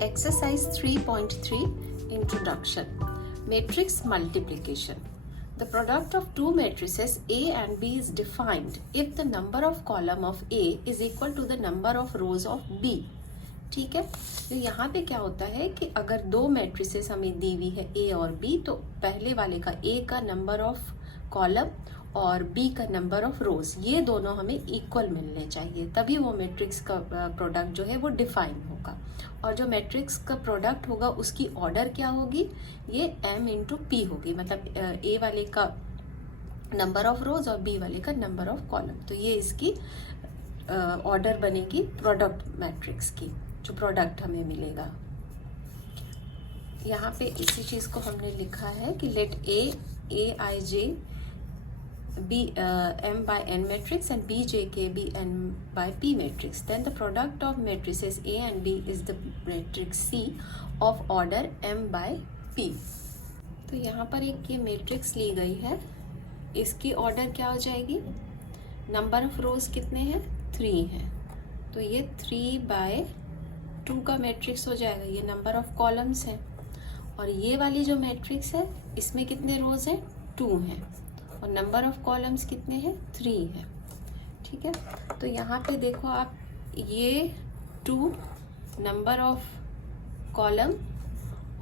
Exercise 3.3 Introduction. Matrix multiplication. The product of two matrices A and B is defined if the number of column of A is equal to the number of rows of B. ठीक है, तो यहाँ पे क्या होता है कि अगर दो मैट्रिसेस हमें दी हुई है A और B, तो पहले वाले का A का नंबर ऑफ कॉलम और B का नंबर ऑफ रोज, ये दोनों हमें इक्वल मिलने चाहिए, तभी वो मैट्रिक्स का प्रोडक्ट जो है वो डिफाइन होगा। और जो मैट्रिक्स का प्रोडक्ट होगा उसकी ऑर्डर क्या होगी, ये m इंटू पी होगी, मतलब A वाले का नंबर ऑफ रोज और B वाले का नंबर ऑफ कॉलम। तो ये इसकी ऑर्डर बनेगी प्रोडक्ट मैट्रिक्स की, जो प्रोडक्ट हमें मिलेगा। यहाँ पे इसी चीज को हमने लिखा है कि late A I J be m by n matrix and B J K be n by P matrix, then the product of matrices A and B is the matrix C of order m by P। तो यहाँ पर एक ये matrix ली गई है, इसकी order क्या हो जाएगी, नंबर ऑफ रोज कितने हैं, 3 हैं, तो ये 3/2 का मैट्रिक्स हो जाएगा। ये नंबर ऑफ कॉलम्स है, और ये वाली जो मैट्रिक्स है इसमें कितने रोज हैं, 2 हैं, और नंबर ऑफ कॉलम्स कितने हैं, 3 है। ठीक है, तो यहाँ पे देखो आप, ये 2 नंबर ऑफ कॉलम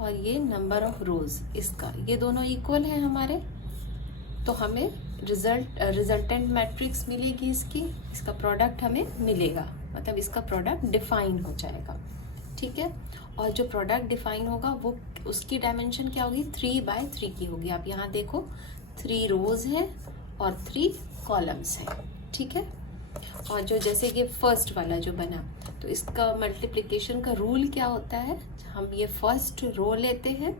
और ये नंबर ऑफ रोज, इसका ये दोनों इक्वल है हमारे, तो हमें रिजल्टेंट मैट्रिक्स मिलेगी इसका प्रोडक्ट हमें मिलेगा, मतलब इसका प्रोडक्ट डिफाइन हो जाएगा। ठीक है, और जो प्रोडक्ट डिफाइन होगा वो उसकी डायमेंशन क्या होगी, 3/3 की होगी। आप यहाँ देखो 3 रोज हैं और 3 कॉलम्स हैं। ठीक है, और जो जैसे कि फर्स्ट वाला जो बना, तो इसका मल्टीप्लिकेशन का रूल क्या होता है, हम ये फर्स्ट रो लेते हैं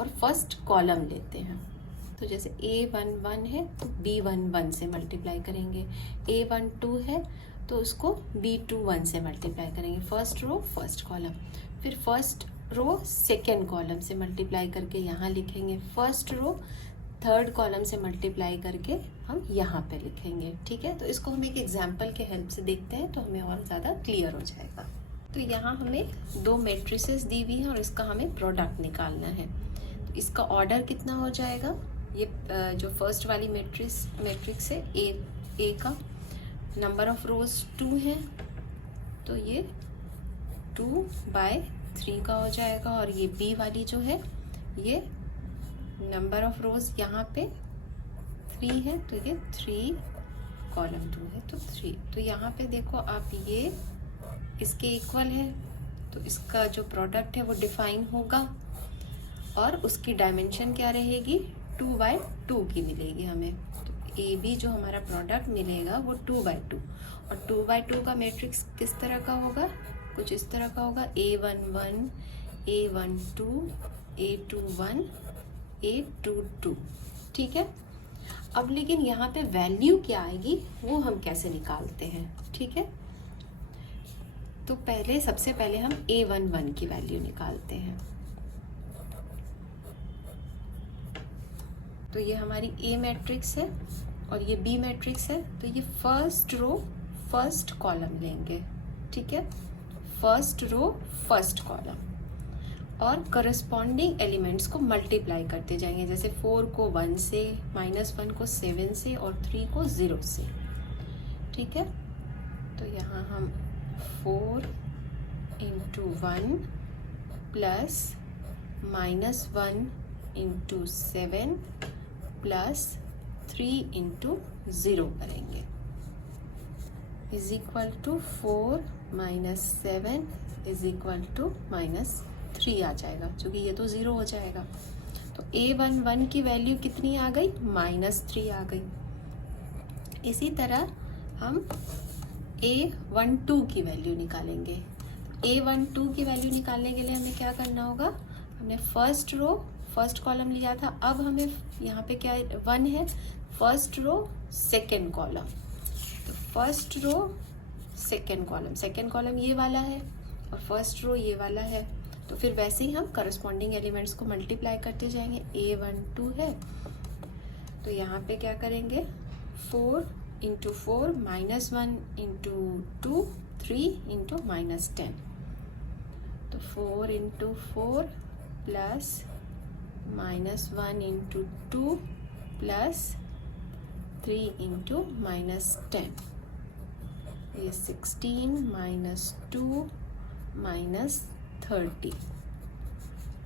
और फर्स्ट कॉलम लेते हैं। तो जैसे A11 है तो B11 से मल्टीप्लाई करेंगे, A12 है तो उसको B21 से मल्टीप्लाई करेंगे, फर्स्ट रो फर्स्ट कॉलम, फिर फर्स्ट रो सेकेंड कॉलम से मल्टीप्लाई करके यहाँ लिखेंगे, फर्स्ट रो थर्ड कॉलम से मल्टीप्लाई करके हम यहाँ पे लिखेंगे। ठीक है, तो इसको हम एक एग्जाम्पल के हेल्प से देखते हैं तो हमें और ज़्यादा क्लियर हो जाएगा। तो यहाँ हमें 2 मैट्रिसेस दी हुई हैं और इसका हमें प्रोडक्ट निकालना है। तो इसका ऑर्डर कितना हो जाएगा, ये जो फर्स्ट वाली मैट्रिक्स है ए का नंबर ऑफ रोज 2 है, तो ये 2/3 का हो जाएगा, और ये बी वाली जो है ये नंबर ऑफ रोज यहाँ पे 3 है, तो ये 3 कॉलम 2 है, तो 3। तो यहाँ पे देखो आप, ये इसके इक्वल है, तो इसका जो प्रोडक्ट है वो डिफाइन होगा, और उसकी डायमेंशन क्या रहेगी, 2/2 की मिलेगी हमें। तो ए बी जो हमारा प्रोडक्ट मिलेगा वो 2/2, और 2/2 का मैट्रिक्स किस तरह का होगा, कुछ इस तरह का होगा, A11 A12 A21 A22। ठीक है, अब लेकिन यहाँ पे वैल्यू क्या आएगी वो हम कैसे निकालते हैं। ठीक है, तो सबसे पहले हम A11 की वैल्यू निकालते हैं। तो ये हमारी A मैट्रिक्स है और ये B मैट्रिक्स है, तो ये फर्स्ट रो फर्स्ट कॉलम लेंगे। ठीक है, फर्स्ट रो फर्स्ट कॉलम, और करस्पॉन्डिंग एलिमेंट्स को मल्टीप्लाई करते जाएंगे, जैसे 4 को 1 से, -1 को 7 से, और 3 को 0 से। ठीक है, तो यहाँ हम 4 × 1 प्लस -1 × 7 प्लस 3 × 0 करेंगे, is equal to 4 - 7 is equal to -3 आ जाएगा, क्योंकि ये तो 0 हो जाएगा। तो A11 की वैल्यू कितनी आ गई, -3 आ गई। इसी तरह हम A12 की वैल्यू निकालेंगे। A12 की वैल्यू निकालने के लिए हमें क्या करना होगा, हमने फर्स्ट रो फर्स्ट कॉलम लिया था, अब हमें यहाँ पे क्या 1 है, फर्स्ट रो सेकेंड कॉलम, तो फर्स्ट रो सेकेंड कॉलम ये वाला है और फर्स्ट रो ये वाला है, तो फिर वैसे ही हम करस्पॉन्डिंग एलिमेंट्स को मल्टीप्लाई करते जाएंगे। A12 है तो यहाँ पे क्या करेंगे, 4 × 4 -1 × 2 3 × -10, तो 4 into 4 plus -1 into 2 plus 3 into -10, ये 16 -2 -30,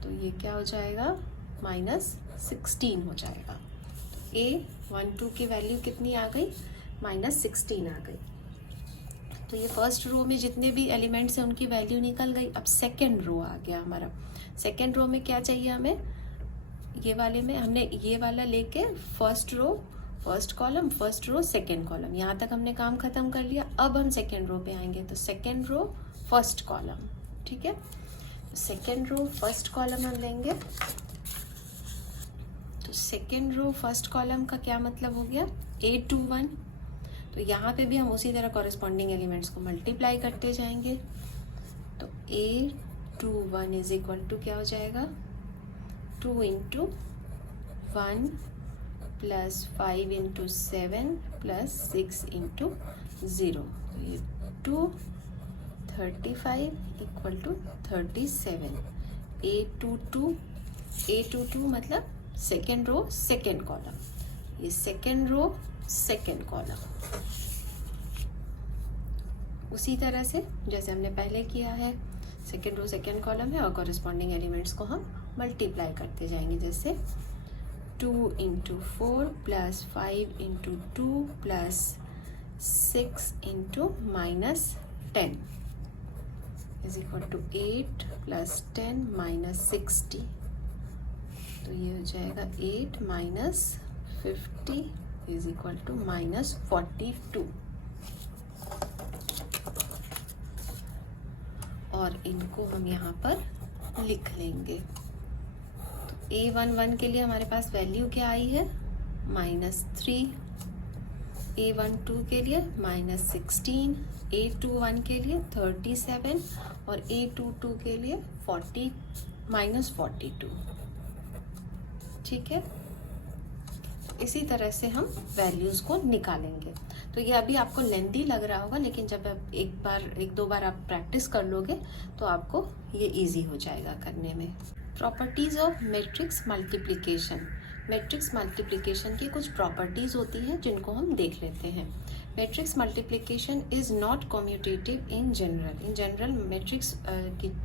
तो ये क्या हो जाएगा, -16 हो जाएगा। तो A12 की वैल्यू कितनी आ गई, -16 आ गई। तो ये फर्स्ट रो में जितने भी एलिमेंट्स हैं उनकी वैल्यू निकल गई। अब सेकेंड रो आ गया हमारा। सेकेंड रो में क्या चाहिए हमें, ये वाले में हमने ये वाला लेके first row first column, first row second column, यहाँ तक हमने काम खत्म कर लिया। अब हम सेकेंड रो पे आएंगे, तो सेकेंड रो फर्स्ट कॉलम, ठीक है। सेकेंड रो फर्स्ट कॉलम हम लेंगे, तो सेकेंड रो फर्स्ट कॉलम का क्या मतलब हो गया, A21। तो यहाँ पे भी हम उसी तरह कॉरेस्पॉन्डिंग एलिमेंट्स को मल्टीप्लाई करते जाएंगे। तो A21 इज इक्वल टू क्या हो जाएगा, 2 into 1 plus 5 into 7 plus 6 into 0, तो ये 2 35 इक्वल टू 37। A22 मतलब सेकेंड रो सेकेंड कॉलम, ये सेकेंड रो सेकेंड कॉलम। उसी तरह से जैसे हमने पहले किया है, सेकेंड रो सेकेंड कॉलम है और कॉरेस्पॉन्डिंग एलिमेंट्स को हम मल्टीप्लाई करते जाएंगे। जैसे 2 into 4 plus 5 into 2 plus 6 into -10 is equal to 8 plus 10 -60, तो ये हो जाएगा 8 - 50 इज इक्वल टू -42। और इनको हम यहाँ पर लिख लेंगे। तो A11 के लिए हमारे पास वैल्यू क्या आई है, -3, A12 के लिए -16, A21 के लिए 37 और A22 के लिए -42, ठीक है। इसी तरह से हम वैल्यूज़ को निकालेंगे। तो ये अभी आपको लेंथी लग रहा होगा, लेकिन जब आप एक दो बार आप प्रैक्टिस कर लोगे तो आपको ये इजी हो जाएगा करने में। Properties of matrix multiplication. Matrix multiplication की कुछ प्रॉपर्टीज़ होती हैं जिनको हम देख लेते हैं। Matrix multiplication is not commutative in general. In general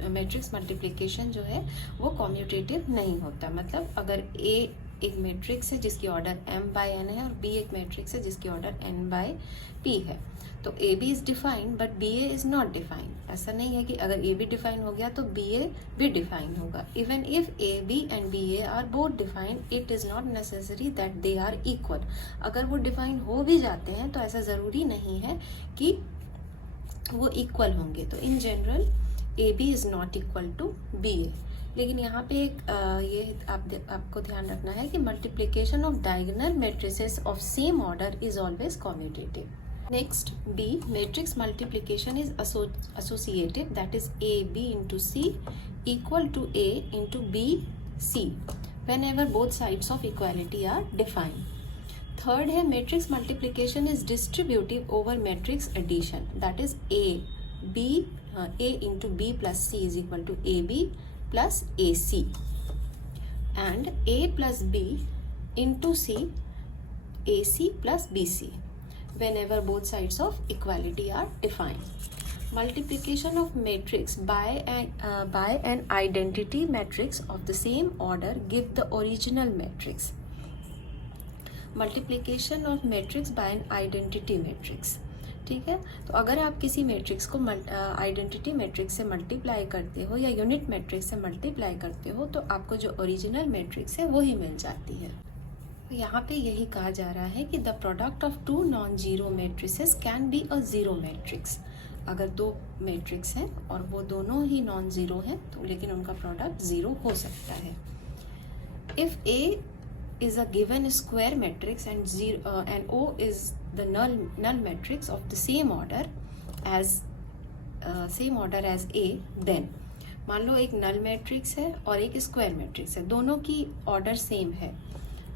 matrix multiplication जो है वो कम्यूटेटिव नहीं होता। मतलब अगर A एक मैट्रिक्स है जिसकी ऑर्डर m/n है और B एक मैट्रिक्स है जिसकी ऑर्डर n/p है, तो AB is defined but BA is not defined. ऐसा नहीं है कि अगर AB डिफाइन हो गया तो BA भी डिफाइन होगा। Even if AB and BA are both defined, it is not necessary that they are equal. अगर वो डिफाइन हो भी जाते हैं तो ऐसा ज़रूरी नहीं है कि वो इक्वल होंगे। तो in general AB is not equal to BA। लेकिन यहाँ पे एक ये आपको ध्यान रखना है कि multiplication of diagonal matrices of same order is always commutative. Next B, matrix multiplication is associative, that is AB into C equal to A into B C whenever both sides of equality are defined. Third है matrix multiplication is distributive over matrix addition, that is A into B plus C is equal to AB plus AC and A plus B into C AC plus BC whenever both sides of equality are defined. Multiplication of matrix by an identity matrix of the same order give the original matrix. Multiplication of matrix by an identity matrix, ठीक है। तो अगर आप किसी matrix को identity matrix से multiply करते हो या यूनिट मैट्रिक्स से मल्टीप्लाई करते हो तो आपको जो ओरिजिनल मैट्रिक्स है वही मिल जाती है। तो यहाँ पे यही कहा जा रहा है कि the product of two non zero matrices can be a zero matrix. अगर दो मैट्रिक्स हैं और वो दोनों ही नॉन जीरो हैं तो लेकिन उनका प्रोडक्ट जीरो हो सकता है। If A is a given square matrix and O is the null matrix of the same order as A, then मान लो एक नल मैट्रिक्स है और एक स्क्वायर मैट्रिक्स है, दोनों की ऑर्डर सेम है,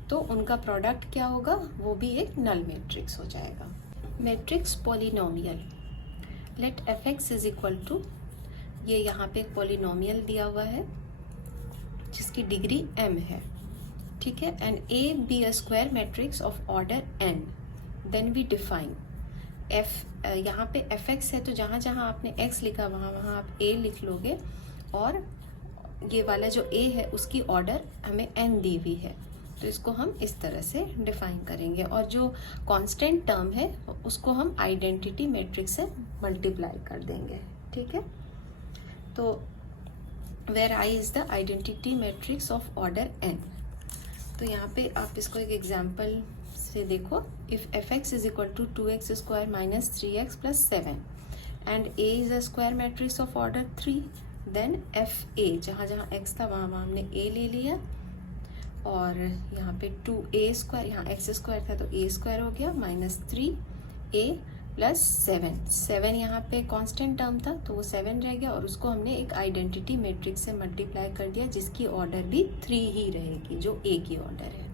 तो उनका प्रोडक्ट क्या होगा, वो भी एक नल मैट्रिक्स हो जाएगा। Matrix polynomial, let fx is equal to ये यहाँ पे एक पॉलिनोमियल दिया हुआ है जिसकी डिग्री m है, ठीक है। And A be a square matrix of order n, then we define f, यहाँ पे fx है तो जहाँ जहाँ आपने x लिखा वहाँ वहाँ आप a लिख लोगे, और ये वाला जो a है उसकी ऑर्डर हमें n दी हुई है, तो इसको हम इस तरह से डिफाइन करेंगे। और जो कांस्टेंट टर्म है उसको हम आइडेंटिटी मैट्रिक्स से मल्टीप्लाई कर देंगे, ठीक है। तो where I is the identity matrix of order n। तो यहाँ पे आप इसको एक एग्जांपल से देखो, if fx is equal to 2x square minus 3x plus 7 and a is a square matrix of order 3, then fa, जहाँ जहाँ x था वहाँ वहाँ हमने a ले लिया, और यहाँ पे 2a स्क्वायर, यहाँ x स्क्वायर था तो a स्क्वायर हो गया माइनस 3a प्लस 7 यहाँ पे कांस्टेंट टर्म था तो वो 7 रह गया, और उसको हमने एक आइडेंटिटी मैट्रिक्स से मल्टीप्लाई कर दिया जिसकी ऑर्डर भी 3 ही रहेगी, जो a की ऑर्डर है।